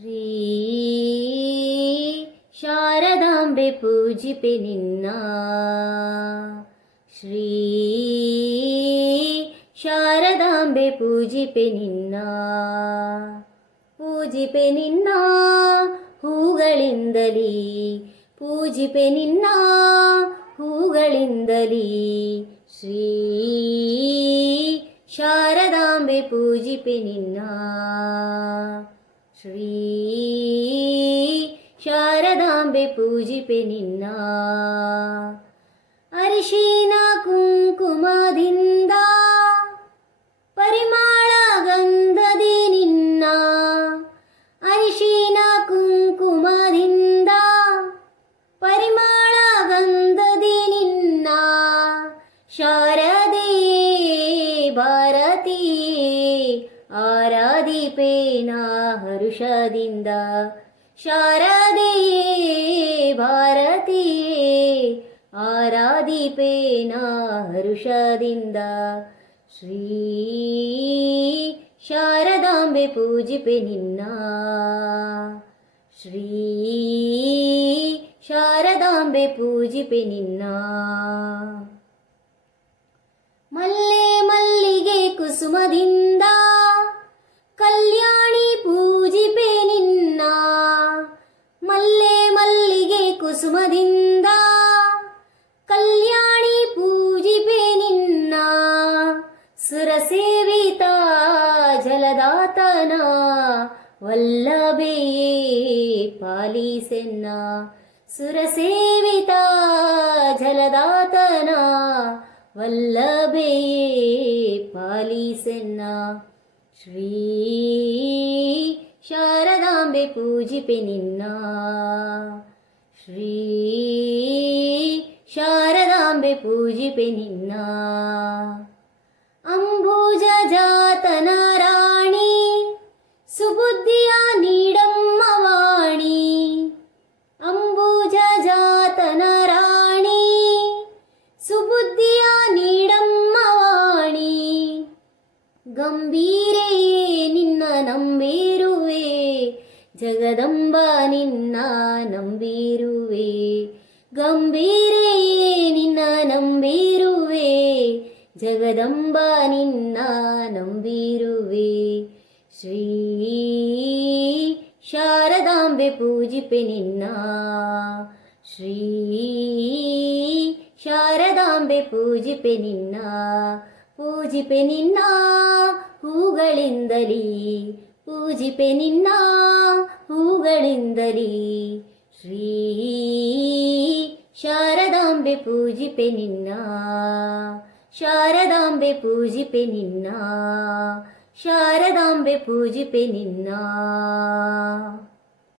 ಶ್ರೀ ಶಾರದಾಂಬೆ ಪೂಜಿಪೆ ನಿನ್ನ. ಶ್ರೀ ಶಾರದಾಂಬೆ ಪೂಜಿಪೆ ನಿನ್ನ. ಪೂಜಿಪೆ ನಿನ್ನ ಹೂಗಳಿಂದಲೀ. ಪೂಜಿಪೆ ನಿನ್ನ ಹೂಗಳಿಂದಲೀ. ಶ್ರೀ ಶಾರದಾಂಬೆ ಪೂಜಿಪೆ ನಿನ್ನ. ಶ್ರೀ ಶಾರದಾಂಬೆ ಪೂಜಿಪೆ ನಿನ್ನ ಅರಿಶಿನ ಕುಂಕುಮದಿಂದ ಪರಿಮಳ ಗಂಧದಿ ನಿನ್ನ ಅರಿಶಿನ ಕುಂಕುಮದಿಂದ ಪರಿಮಳ ಗಂಧದಿ ನಿನ್ನ ಶಾರದೆ ಭಾರತಿ ಆರಾಧಿಪೇನ ಹರುಷದಿಂದ. ಶಾರದೆಯೇ ಭಾರತೀಯೇ, ಆರಾಧಿಪೇನ ಹರುಷದಿಂದ. ಶ್ರೀ ಶಾರದಾಂಬೆ ಪೂಜಿಪೆ ನಿನ್ನ. ಶ್ರೀ ಶಾರದಾಂಬೆ ಪೂಜಿಪೆ ನಿನ್ನ. ಮಲ್ಲೆ ಮಲ್ಲಿಗೆ ಕುಸುಮದಿಂದ ಕುಸುಮದಿಂದ ಕಲ್ಯಾಣಿ ಪೂಜಿಪೆ ನಿನ್ನ ಸುರಸೇವಿತ ಜಲದಾತನ ವಲ್ಲಭೆಯೇ ಪಾಲಿಸೆನ್ನ ಸುರಸೇವಿತ ಜಲದಾತನ ವಲ್ಲಭೆಯೇ ಪಾಲಿಸೆನ್ನ ಶ್ರೀ ಶಾರದಾಂಬೆ ಪೂಜಿಪೆ ನಿನ್ನ ಶ್ರೀ ಶಾರದಾಂಬೆ ಪೂಜಿಪೆ ನಿನ್ನ ಜಗದಂಬ ನಿನ್ನ ನಂಬಿರುವೆ ಗಂಭೀರೆಯೇ ನಿನ್ನ ನಂಬಿರುವೆ ಜಗದಂಬ ನಿನ್ನ ನಂಬಿರುವೆ ಶ್ರೀ ಶಾರದಾಂಬೆ ಪೂಜಿಪೆ ನಿನ್ನ ಶ್ರೀ ಶಾರದಾಂಬೆ ಪೂಜಿಪೆ ನಿನ್ನ ಪೂಜಿಪೆ ನಿನ್ನ ಹೂಗಳಿಂದಲೀ ಪೂಜಿಪೆ ನಿನ್ನ ಹೂಗಳಿಂದಲೀ ಶ್ರೀ ಶಾರದಾಂಬೆ ಪೂಜಿಪೆ ನಿನ್ನ ಶಾರದಾಂಬೆ ಪೂಜಿಪೆ ನಿನ್ನ ಶಾರದಾಂಬೆ ಪೂಜಿಪೆ ನಿನ್ನ